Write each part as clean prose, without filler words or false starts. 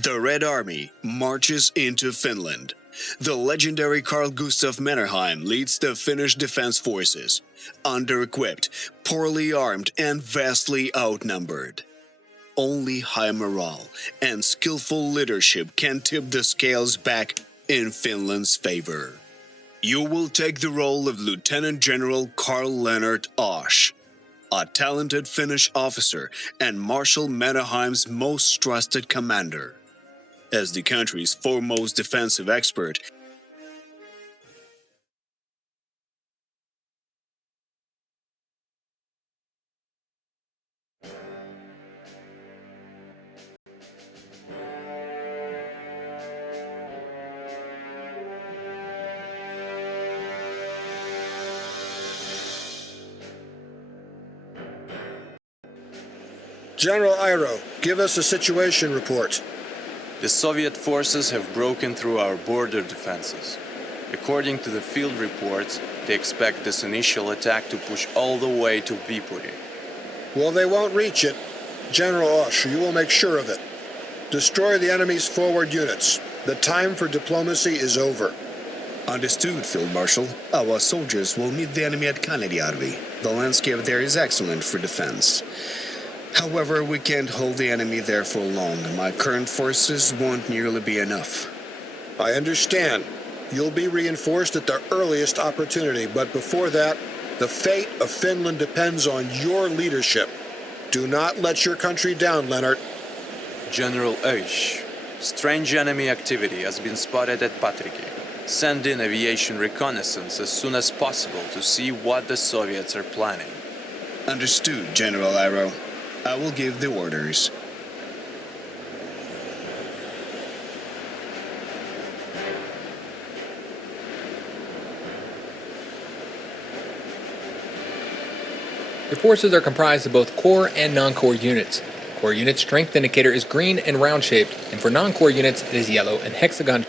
The Red Army marches into Finland. The legendary Carl Gustaf Mannerheim leads the Finnish defense forces, under-equipped, poorly armed, and vastly outnumbered. Only high morale and skillful leadership can tip the scales back in Finland's favor. You will take the role of Lieutenant General Carl Lennart Osh, a talented Finnish officer and Marshal Mannerheim's most trusted commander. As the country's foremost defensive expert, General Iro, give us a situation report. The Soviet forces have broken through our border defenses. According to the field reports, they expect this initial attack to push all the way to Viipuri. Well, they won't reach it. General Osh, you will make sure of it. Destroy the enemy's forward units. The time for diplomacy is over. Understood, Field Marshal. Our soldiers will meet the enemy at Kanediarvi. The landscape there is excellent for defense. However, we can't hold the enemy there for long. My current forces won't nearly be enough. I understand. You'll be reinforced at the earliest opportunity, but before that, the fate of Finland depends on your leadership. Do not let your country down, Lennart. General Osh, strange enemy activity has been spotted at Patriki. Send in aviation reconnaissance as soon as possible to see what the Soviets are planning. Understood, General Iro. I will give the orders. Your forces are comprised of both core and non-core units. Core unit strength indicator is green and round-shaped, and for non-core units it is yellow and hexagon.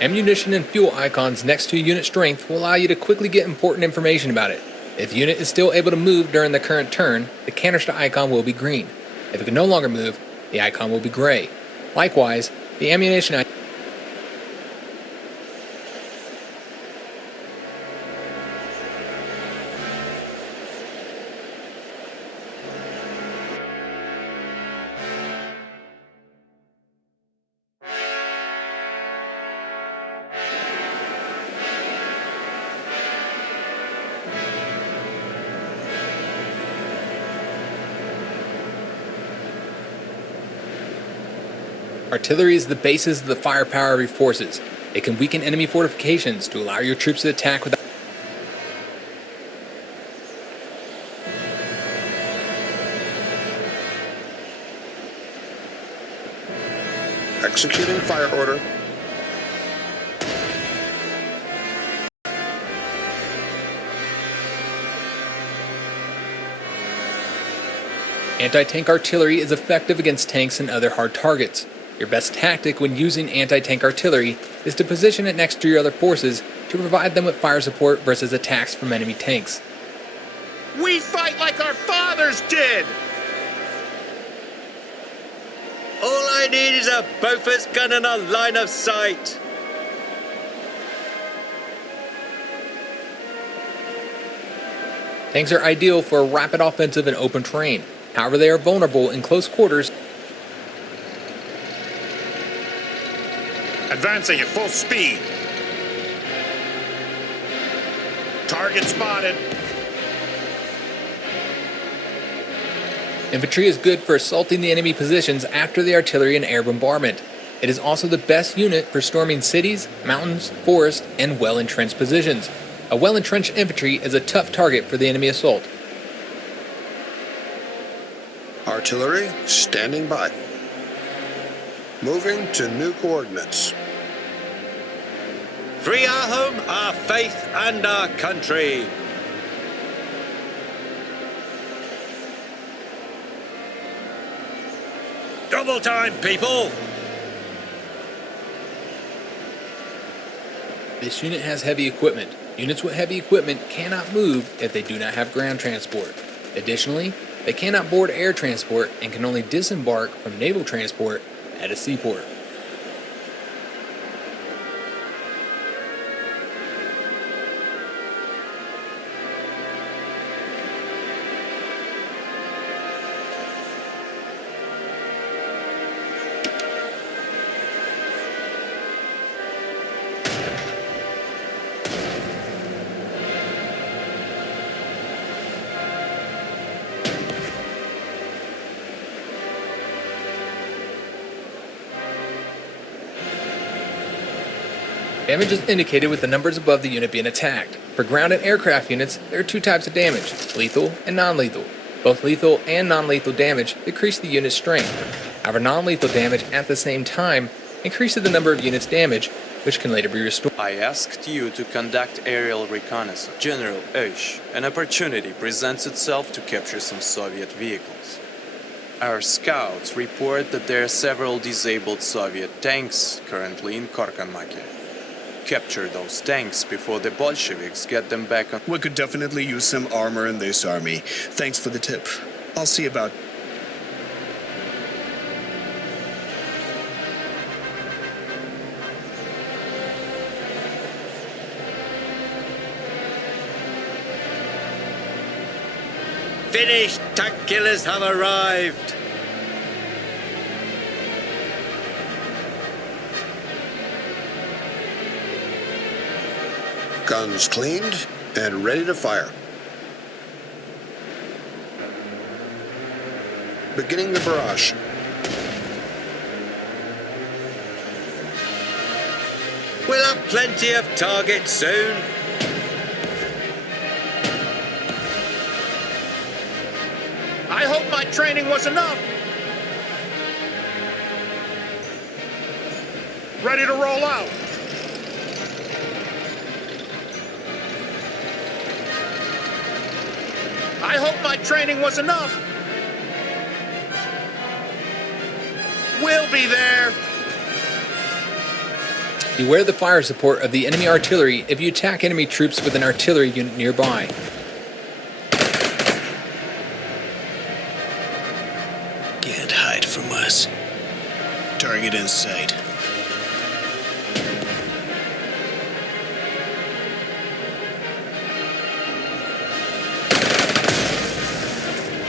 Ammunition and fuel icons next to unit strength will allow you to quickly get important information about it. If the unit is still able to move during the current turn, the canister icon will be green. If it can no longer move, the icon will be gray. Likewise, the ammunition icon Artillery is the basis of the firepower of your forces. It can weaken enemy fortifications to allow your troops to attack without... Executing fire order. Anti-tank artillery is effective against tanks and other hard targets. Your best tactic when using anti-tank artillery is to position it next to your other forces to provide them with fire support versus attacks from enemy tanks. We fight like our fathers did! All I need is a Bofors gun and a line of sight. Tanks are ideal for a rapid offensive in open terrain. However, they are vulnerable in close quarters. Advancing at full speed. Target spotted. Infantry is good for assaulting the enemy positions after the artillery and air bombardment. It is also the best unit for storming cities, mountains, forests, and well-entrenched positions. A well-entrenched infantry is a tough target for the enemy assault. Artillery standing by. Moving to new coordinates. Free our home, our faith, and our country. Double time, people! This unit has heavy equipment. Units with heavy equipment cannot move if they do not have ground transport. Additionally, they cannot board air transport and can only disembark from naval transport at a seaport. Damage is indicated with the numbers above the unit being attacked. For ground and aircraft units, there are two types of damage, lethal and non-lethal. Both lethal and non-lethal damage decrease the unit's strength. However, non-lethal damage at the same time increases the number of units damaged, which can later be restored. I asked you to conduct aerial reconnaissance. General Oesch, an opportunity presents itself to capture some Soviet vehicles. Our scouts report that there are several disabled Soviet tanks currently in Korkanmaki. Capture those tanks before the Bolsheviks get them back on. We could definitely use some armor in this army. Thanks for the tip. I'll see about... Finished tank killers have arrived. Guns cleaned and ready to fire. Beginning the barrage. We'll have plenty of targets soon. I hope my training was enough. Ready to roll out. I hope my training was enough. We'll be there. Beware the fire support of the enemy artillery if you attack enemy troops with an artillery unit nearby. Can't hide from us. Target in sight.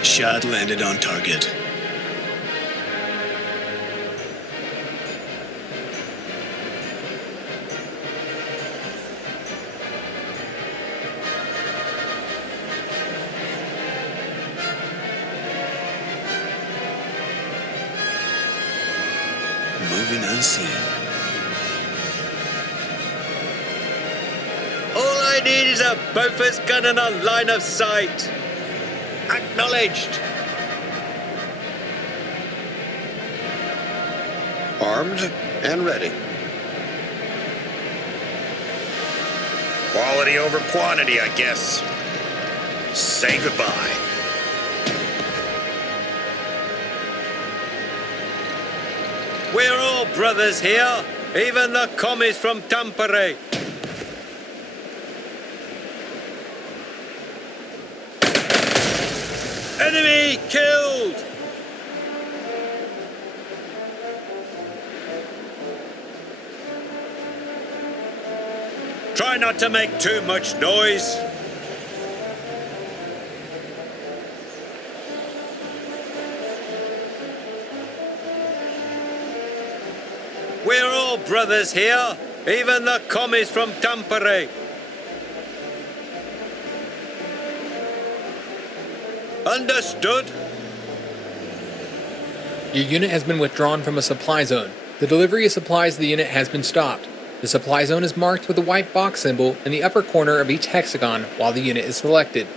Shot landed on target. Moving unseen. All I need is a Bofors cannon on line of sight. Acknowledged. Armed and ready. Quality over quantity, I guess. Say goodbye. We're all brothers here, even the commies from Tampere. Enemy killed! Try not to make too much noise. brothers here, even the commies from Tampere. Understood? Your unit has been withdrawn from a supply zone. The delivery of supplies to the unit has been stopped. The supply zone is marked with a white box symbol in the upper corner of each hexagon while the unit is selected.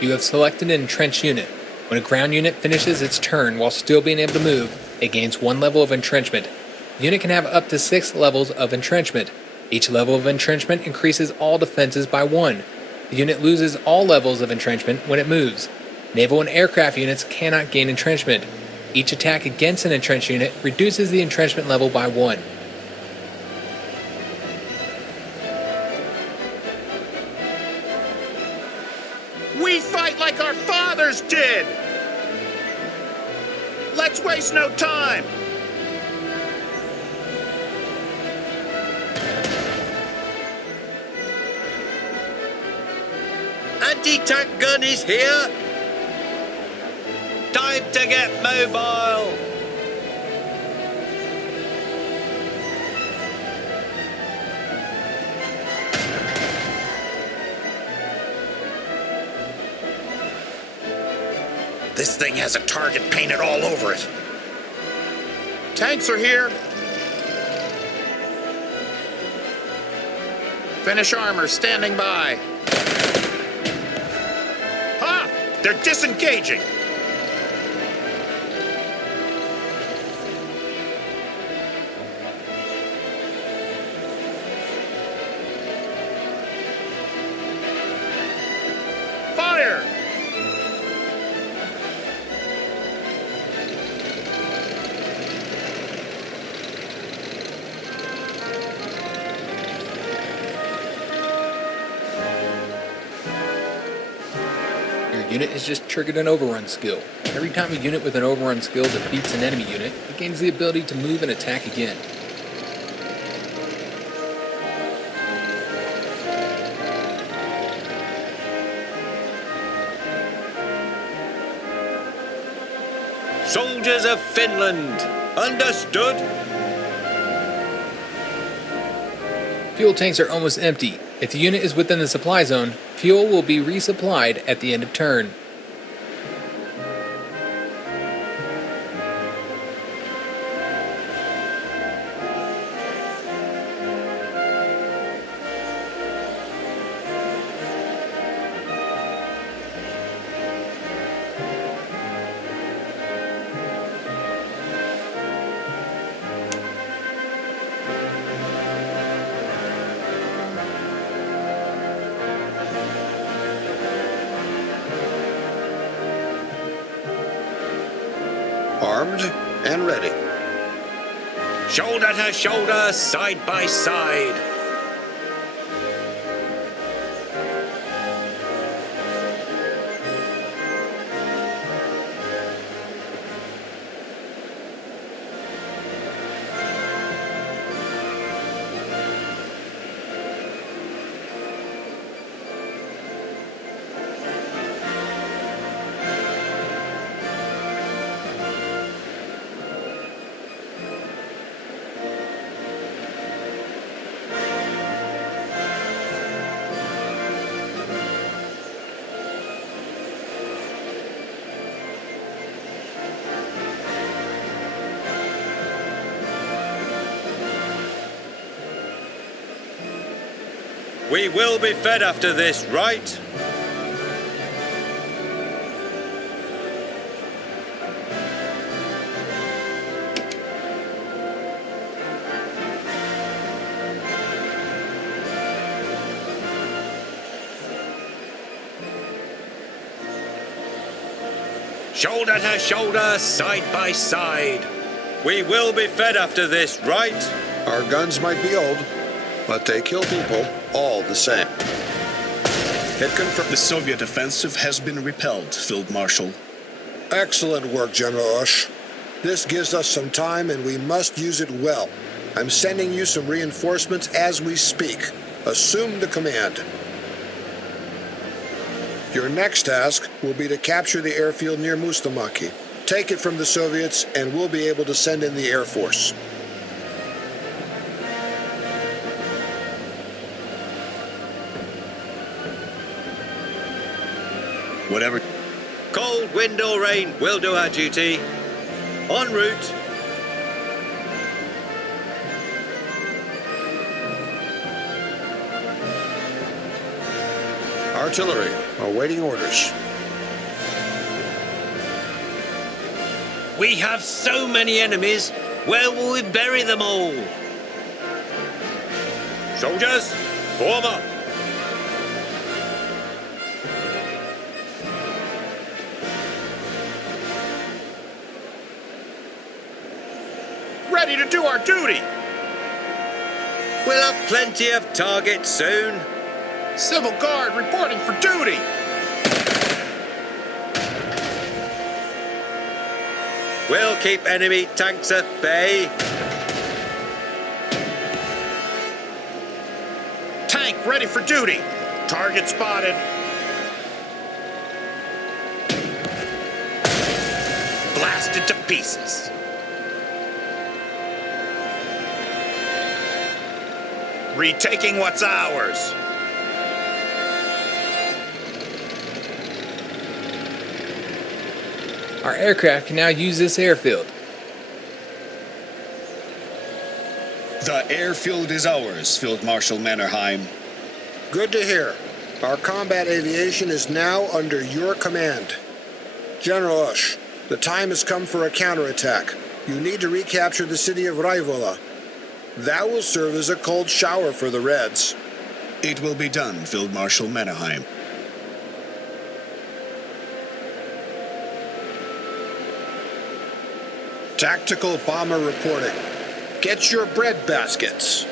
You have selected an entrenched unit. When a ground unit finishes its turn while still being able to move, it gains 1 level of entrenchment. The unit can have up to 6 levels of entrenchment. Each level of entrenchment increases all defenses by 1. The unit loses all levels of entrenchment when it moves. Naval and aircraft units cannot gain entrenchment. Each attack against an entrenched unit reduces the entrenchment level by 1. We fight like our fathers did! Let's waste no time! Anti-tank gun is here! Time to get mobile! This thing has a target painted all over it. Tanks are here. Finnish armor standing by. Ha! They're disengaging. Fire! Unit has just triggered an overrun skill. Every time a unit with an overrun skill defeats an enemy unit, it gains the ability to move and attack again. Soldiers of Finland, understood? Fuel tanks are almost empty. If the unit is within the supply zone, fuel will be resupplied at the end of turn. Armed and ready. Shoulder to shoulder, side by side. We will be fed after this, right? Shoulder to shoulder, side by side. We will be fed after this, right? Our guns might be old, but they kill people all the same. It confirmed. The Soviet offensive has been repelled, Field Marshal. Excellent work, General Osh. This gives us some time and we must use it well. I'm sending you some reinforcements as we speak. Assume the command. Your next task will be to capture the airfield near Mustamaki. Take it from the Soviets and we'll be able to send in the Air Force. Whatever. Cold, wind or rain, we'll do our duty. En route. Artillery, awaiting orders. We have so many enemies. Where will we bury them all? Soldiers, form up. Ready to do our duty. We'll have plenty of targets soon. Civil Guard reporting for duty. We'll keep enemy tanks at bay. Tank ready for duty. Target spotted. Blasted to pieces. Retaking what's ours. Our aircraft can now use this airfield. The airfield is ours, Field Marshal Mannerheim. Good to hear. Our combat aviation is now under your command. General Osh, the time has come for a counterattack. You need to recapture the city of Raivola. That will serve as a cold shower for the Reds. It will be done, Field Marshal Mannerheim. Tactical bomber reporting. Get your bread baskets.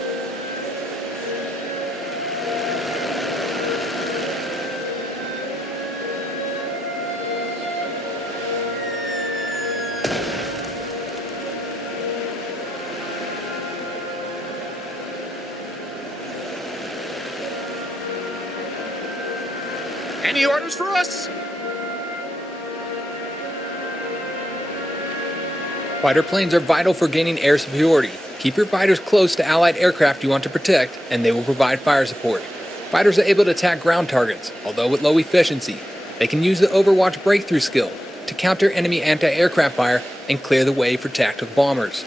Any orders for us? Fighter planes are vital for gaining air superiority. Keep your fighters close to allied aircraft you want to protect, and they will provide fire support. Fighters are able to attack ground targets, although with low efficiency. They can use the Overwatch breakthrough skill to counter enemy anti-aircraft fire and clear the way for tactical bombers.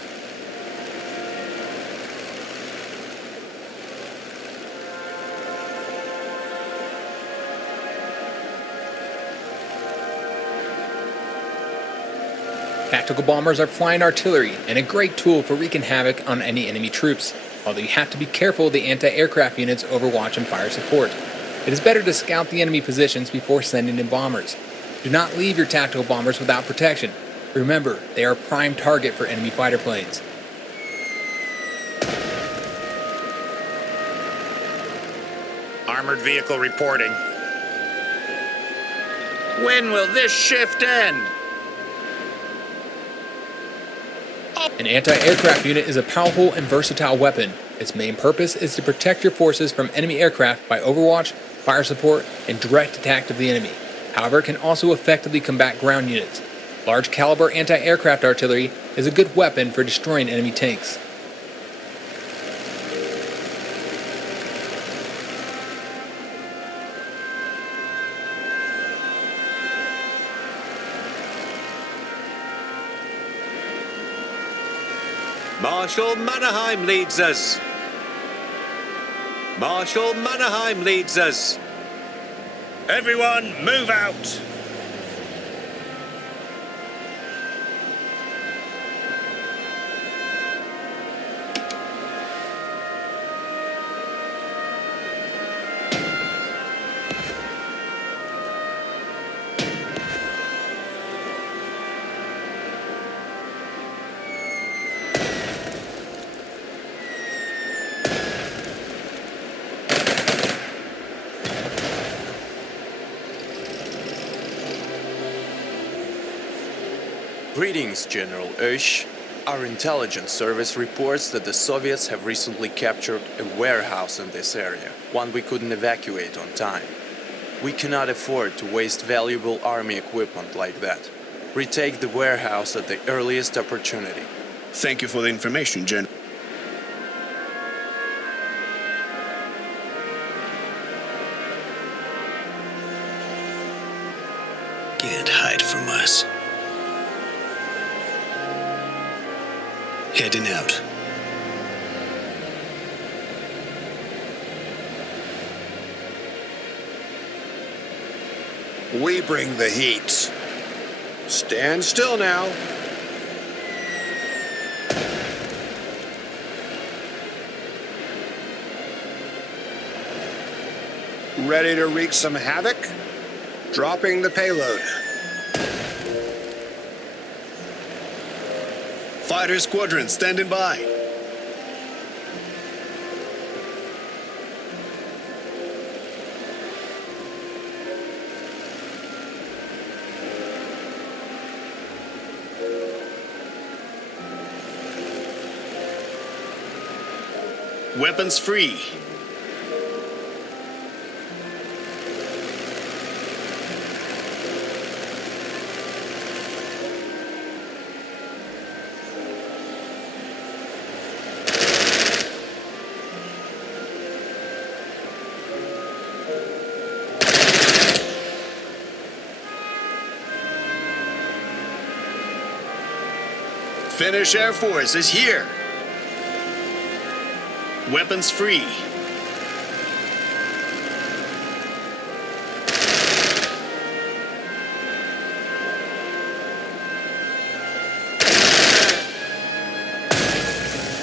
Tactical bombers are flying artillery and a great tool for wreaking havoc on any enemy troops, although you have to be careful of the anti-aircraft units Overwatch and fire support. It is better to scout the enemy positions before sending in bombers. Do not leave your tactical bombers without protection. Remember, they are a prime target for enemy fighter planes. Armored vehicle reporting. When will this shift end? An anti-aircraft unit is a powerful and versatile weapon. Its main purpose is to protect your forces from enemy aircraft by overwatch, fire support, and direct attack of the enemy. However, it can also effectively combat ground units. Large caliber anti-aircraft artillery is a good weapon for destroying enemy tanks. Marshal Mannerheim leads us. Marshal Mannerheim leads us. Everyone, move out! Greetings, General Oesch. Our intelligence service reports that the Soviets have recently captured a warehouse in this area, one we couldn't evacuate on time. We cannot afford to waste valuable army equipment like that. Retake the warehouse at the earliest opportunity. Thank you for the information, Gen. Can't hide from us. Heading out. We bring the heat. Stand still now. Ready to wreak some havoc? Dropping the payload. Fighter squadron standing by. Weapons free. Finnish Air Force is here. Weapons free.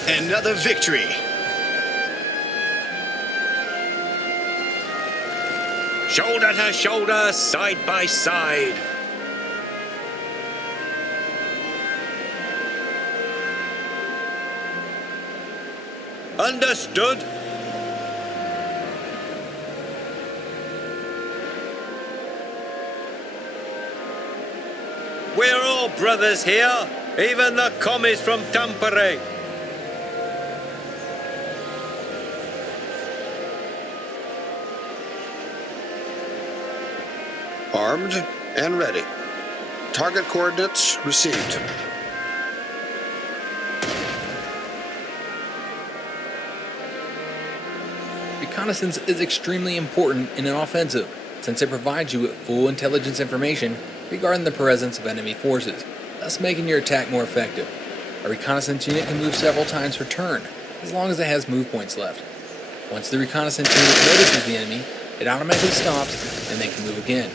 Another victory. Shoulder to shoulder, side by side. Understood. We're all all brothers here, even the commies from Tampere. Armed and ready. Target coordinates received. Reconnaissance is extremely important in an offensive, since it provides you with full intelligence information regarding the presence of enemy forces, thus making your attack more effective. A reconnaissance unit can move several times per turn, as long as it has move points left. Once the reconnaissance unit notices the enemy, it automatically stops and they can move again.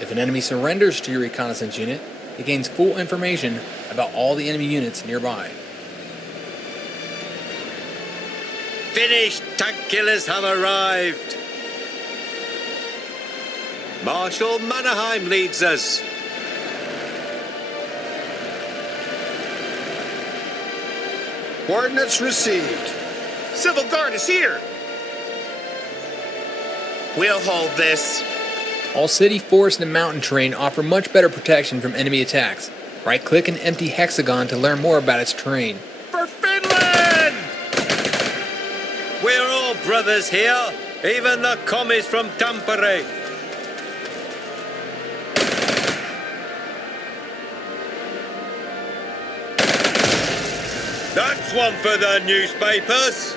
If an enemy surrenders to your reconnaissance unit, it gains full information about all the enemy units nearby. Finished tank killers have arrived. Marshal Mannerheim leads us. Coordinates received. Civil Guard is here. We'll hold this. All city, forest, and mountain terrain offer much better protection from enemy attacks. Right-click an empty hexagon to learn more about its terrain. For Finland! We're all brothers here, even the commies from Tampere. That's one for the newspapers.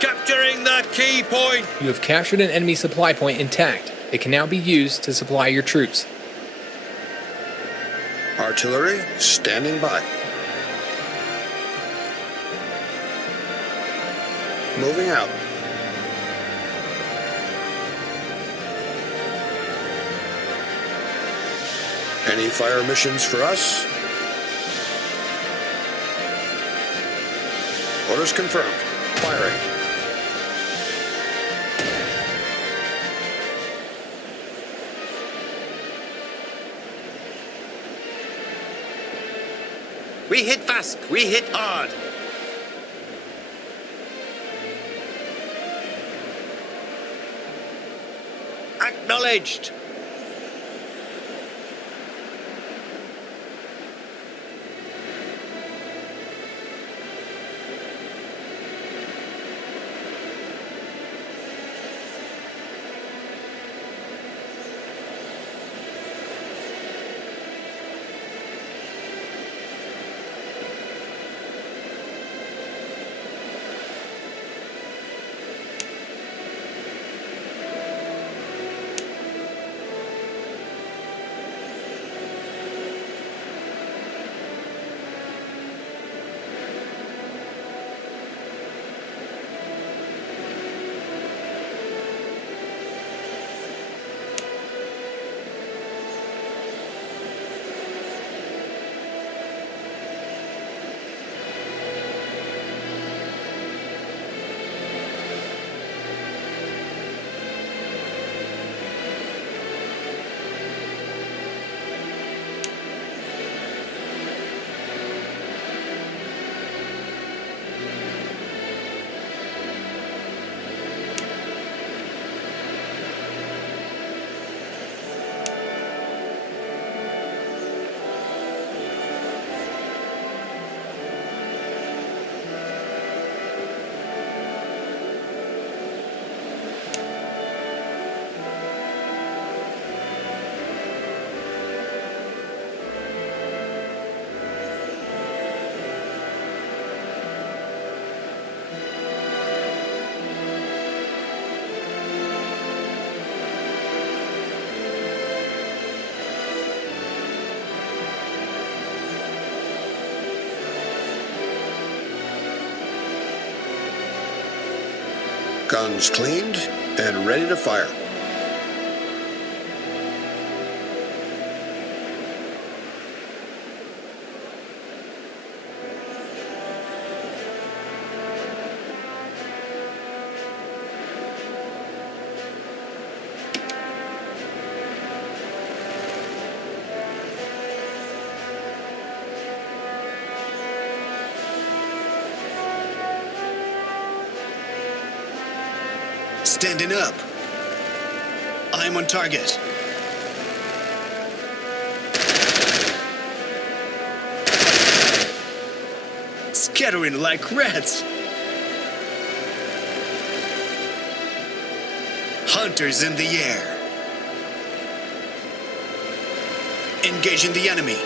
Capturing the key point. You have captured an enemy supply point intact. It can now be used to supply your troops. Artillery standing by. Moving out. Any fire missions for us? Orders confirmed. Firing. We hit fast, we hit hard. Acknowledged. Guns cleaned and ready to fire. Standing up. I'm on target. scattering like rats. Hunters in the air. Engaging the enemy.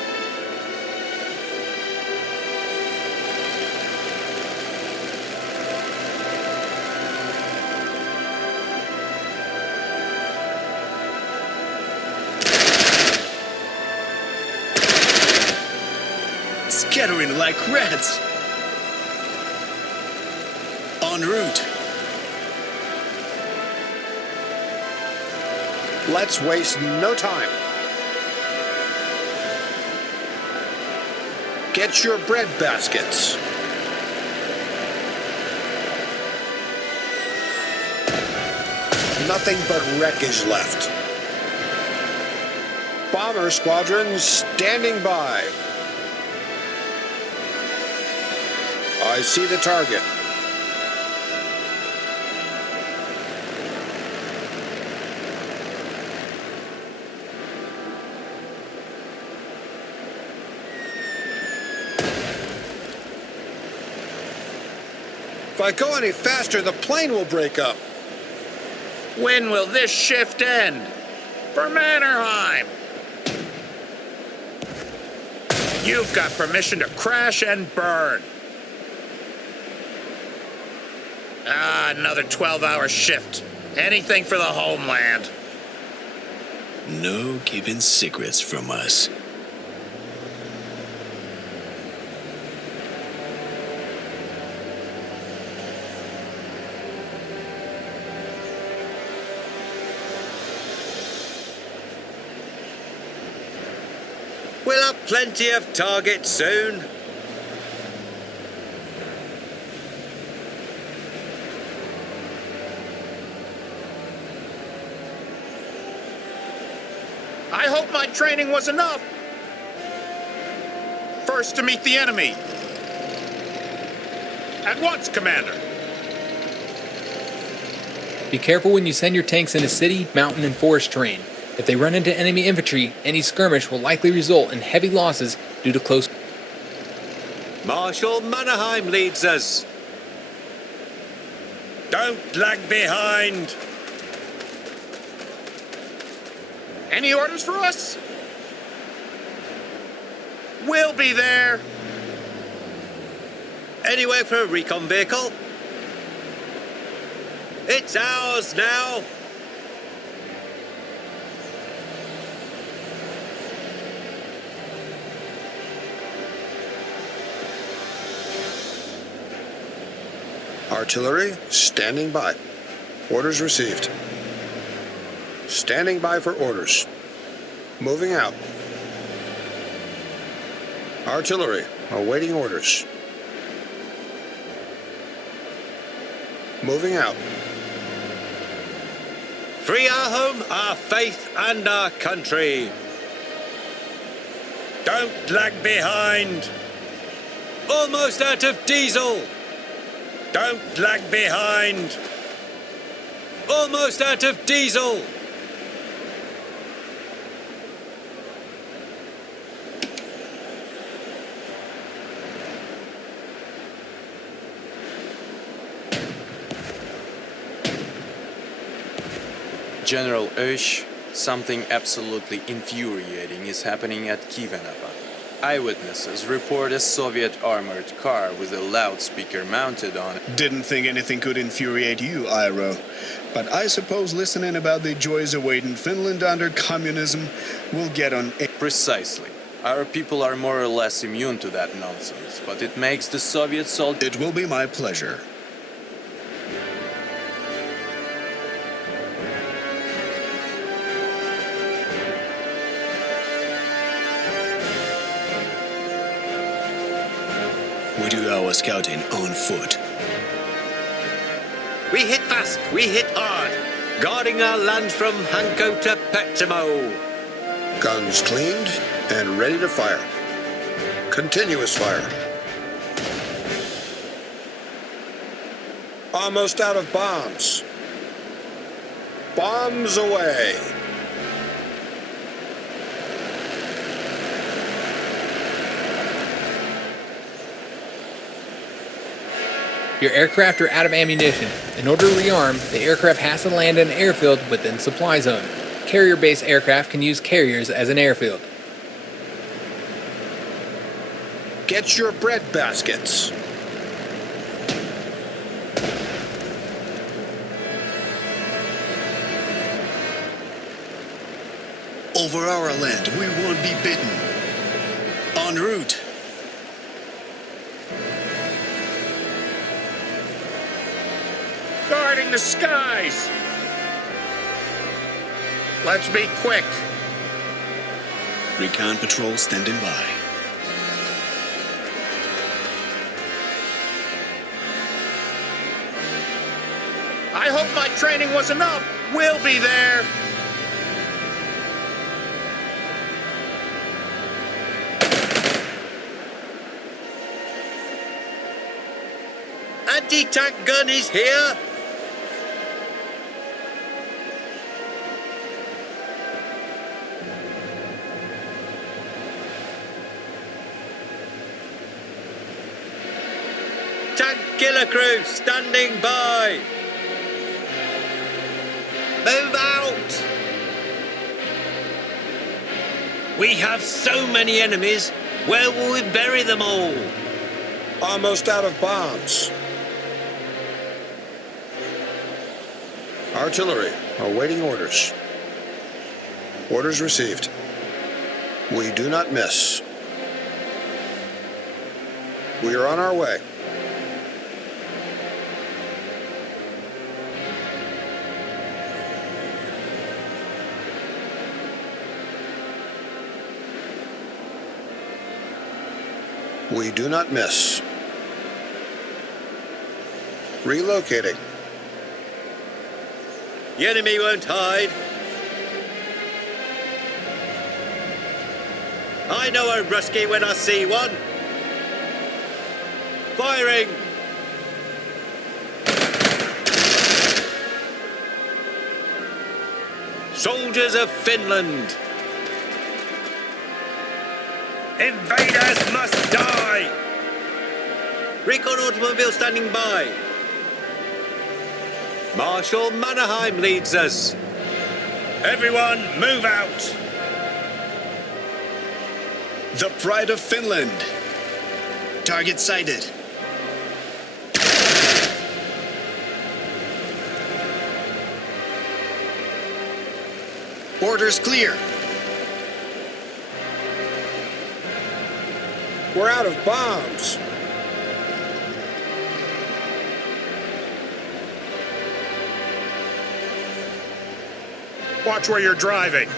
Scattering like rats. En route. Let's waste no time. Get your bread baskets. Nothing but wreckage left. Bomber squadrons standing by. I see the target. If I go any faster, the plane will break up. When will this shift end? For Mannerheim! You've got permission to crash and burn. Another 12-hour shift. Anything for the homeland. No keeping secrets from us. We'll have plenty of targets soon. I hope my training was enough. First to meet the enemy. At once, Commander. Be careful when you send your tanks into city, mountain, and forest terrain. If they run into enemy infantry, any skirmish will likely result in heavy losses due to close. Marshal Mannerheim leads us. Don't lag behind. Any orders for us? We'll be there. Anywhere for a recon vehicle? It's ours now. Artillery, standing by. Orders received. Standing by for orders. Moving out. Artillery, awaiting orders. Moving out. Free our home, our faith, and our country. Don't lag behind. Almost out of diesel. Don't lag behind. Almost out of diesel. General Oesch, something absolutely infuriating is happening at Kivenapa. Eyewitnesses report a Soviet armored car with a loudspeaker mounted on it. Didn't think anything could infuriate you, Iro. But I suppose listening about the joys awaiting Finland under communism will get on. Precisely. Our people are more or less immune to that nonsense, but it makes the Soviet soldiers. It will be my pleasure. We do our scouting on foot. We hit fast, we hit hard, guarding our land from Hanko to Petsamo. Guns cleaned and ready to fire. Continuous fire. Almost out of bombs. Bombs away. Your aircraft are out of ammunition. In order to rearm, the aircraft has to land in an airfield within supply zone. Carrier-based aircraft can use carriers as an airfield. Get your bread baskets. Over our land, we won't be bitten. En route. Guarding the skies. Let's be quick. Recon patrol standing by. I hope my training was enough. We'll be there. Anti-tank gun is here. Tank killer crew standing by. Move out. We have so many enemies. Where will we bury them all? Almost out of bombs. Artillery, awaiting orders. Orders received. We do not miss. We are on our way. We do not miss. Relocating. The enemy won't hide. I know a Rusky when I see one. Firing! Soldiers of Finland! Invaders must die! Recon automobile standing by. Marshal Mannerheim leads us. Everyone, move out! The pride of Finland. Target sighted. Orders clear. We're out of bombs. Watch where you're driving.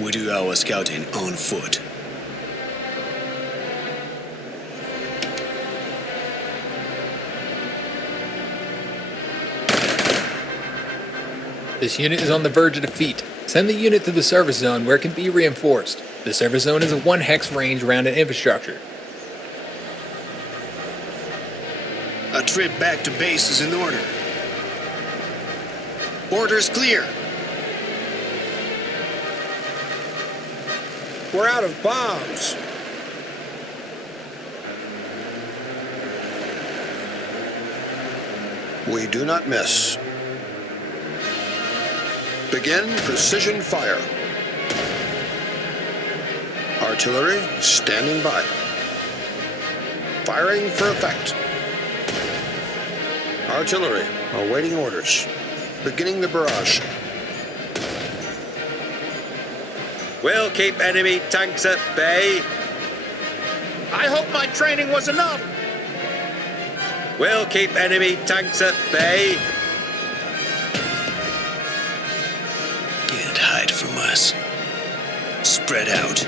We do our scouting on foot. This unit is on the verge of defeat. Send the unit to the service zone where it can be reinforced. The service zone is a 1 hex range around an infrastructure. A trip back to base is in order. Orders clear. We're out of bombs. We do not miss. Begin precision fire. Artillery standing by. Firing for effect. Artillery awaiting orders. Beginning the barrage. We'll keep enemy tanks at bay. I hope my training was enough. We'll keep enemy tanks at bay. Can't hide from us. Spread out.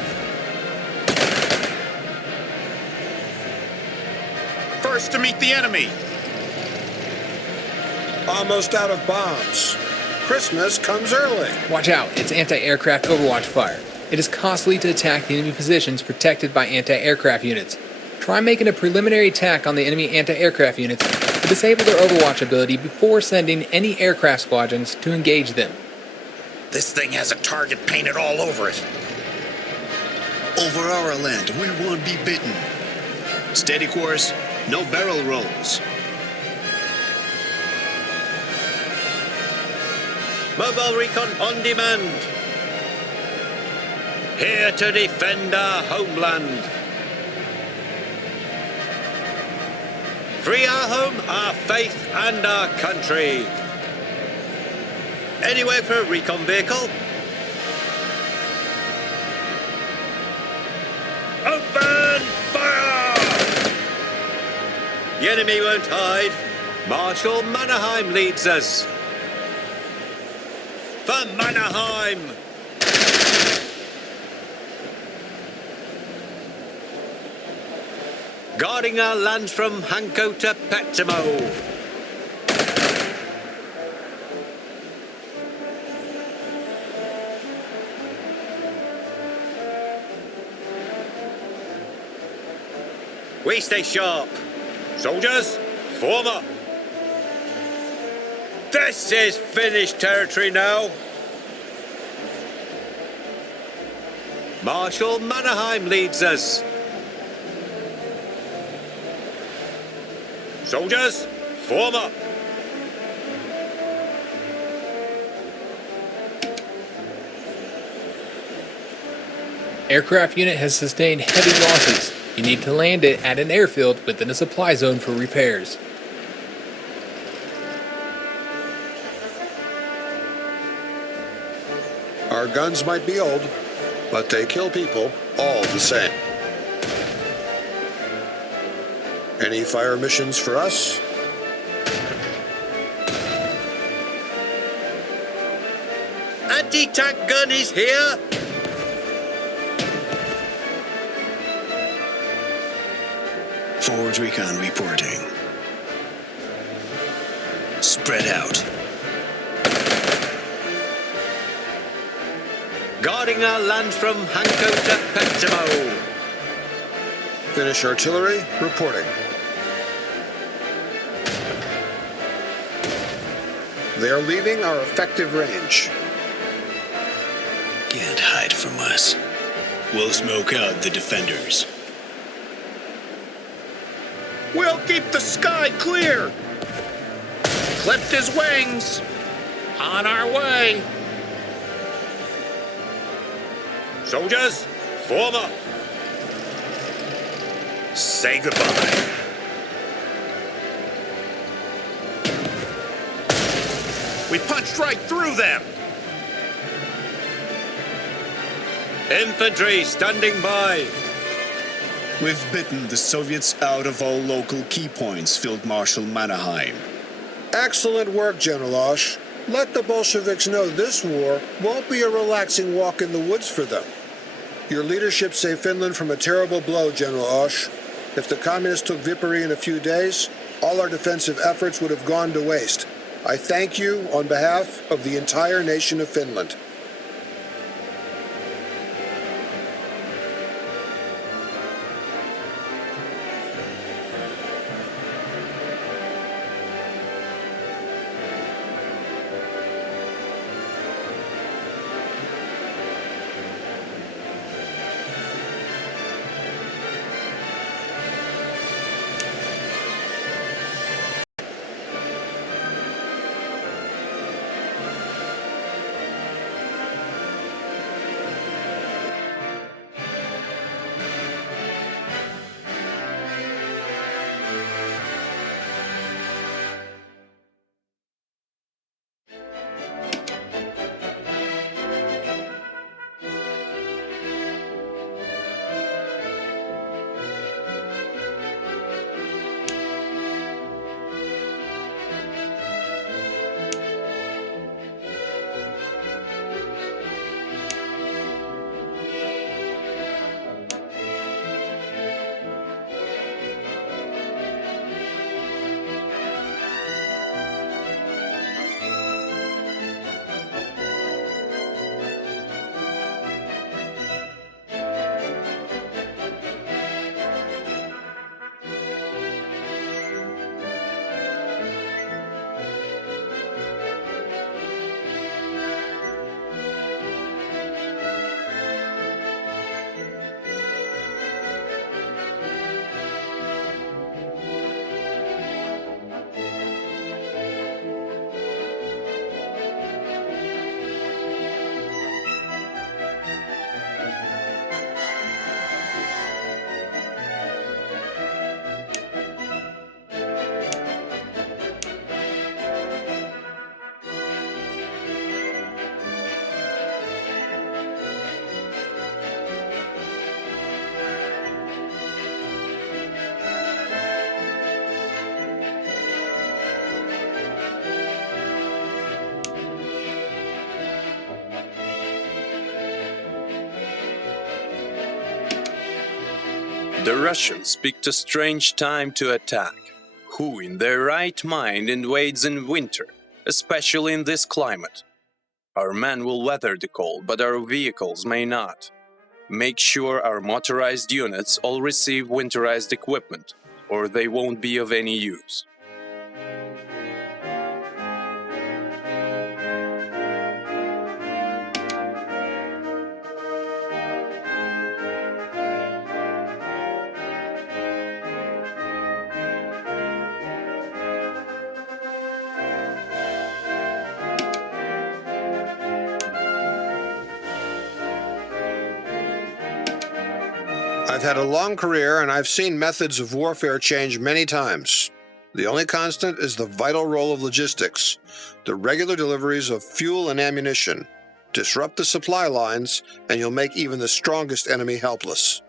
First to meet the enemy. Almost out of bombs. Christmas comes early. Watch out, it's anti-aircraft overwatch fire. It is costly to attack the enemy positions protected by anti-aircraft units. Try making a preliminary attack on the enemy anti-aircraft units. If to disable their overwatch ability before sending any aircraft squadrons to engage them. This thing has a target painted all over it. Over our land, we won't be bitten. Steady course, no barrel rolls. Mobile recon on demand. Here to defend our homeland. Free our home, our faith, and our country. Anywhere for a recon vehicle? Open fire! The enemy won't hide. Marshal Mannerheim leads us. For Mannerheim! Guarding our lands from Hanko to Petsamo. We stay sharp. Soldiers, form up. This is Finnish territory now. Marshal Mannerheim leads us. Soldiers, form up. Aircraft unit has sustained heavy losses. You need to land it at an airfield within a supply zone for repairs. Our guns might be old, but they kill people all the same. Any fire missions for us? Anti-tank gun is here. Forward recon reporting. Spread out. Guarding our land from Hanko to Petsamo. Finnish artillery reporting. They are leaving our effective range. Can't hide from us. We'll smoke out the defenders. We'll keep the sky clear. Clipped his wings. On our way. Soldiers, form up. Say goodbye. We punched right through them. Infantry standing by. We've bitten the Soviets out of all local key points, Field Marshal Mannerheim. Excellent work, General Osh. Let the Bolsheviks know this war won't be a relaxing walk in the woods for them. Your leadership saved Finland from a terrible blow, General Osh. If the communists took Viipuri in a few days, all our defensive efforts would have gone to waste. I thank you on behalf of the entire nation of Finland. The Russians picked a strange time to attack. Who in their right mind invades in winter, especially in this climate? Our men will weather the cold, but our vehicles may not. Make sure our motorized units all receive winterized equipment, or they won't be of any use. I've had a long career and I've seen methods of warfare change many times. The only constant is the vital role of logistics, the regular deliveries of fuel and ammunition. Disrupt the supply lines and you'll make even the strongest enemy helpless.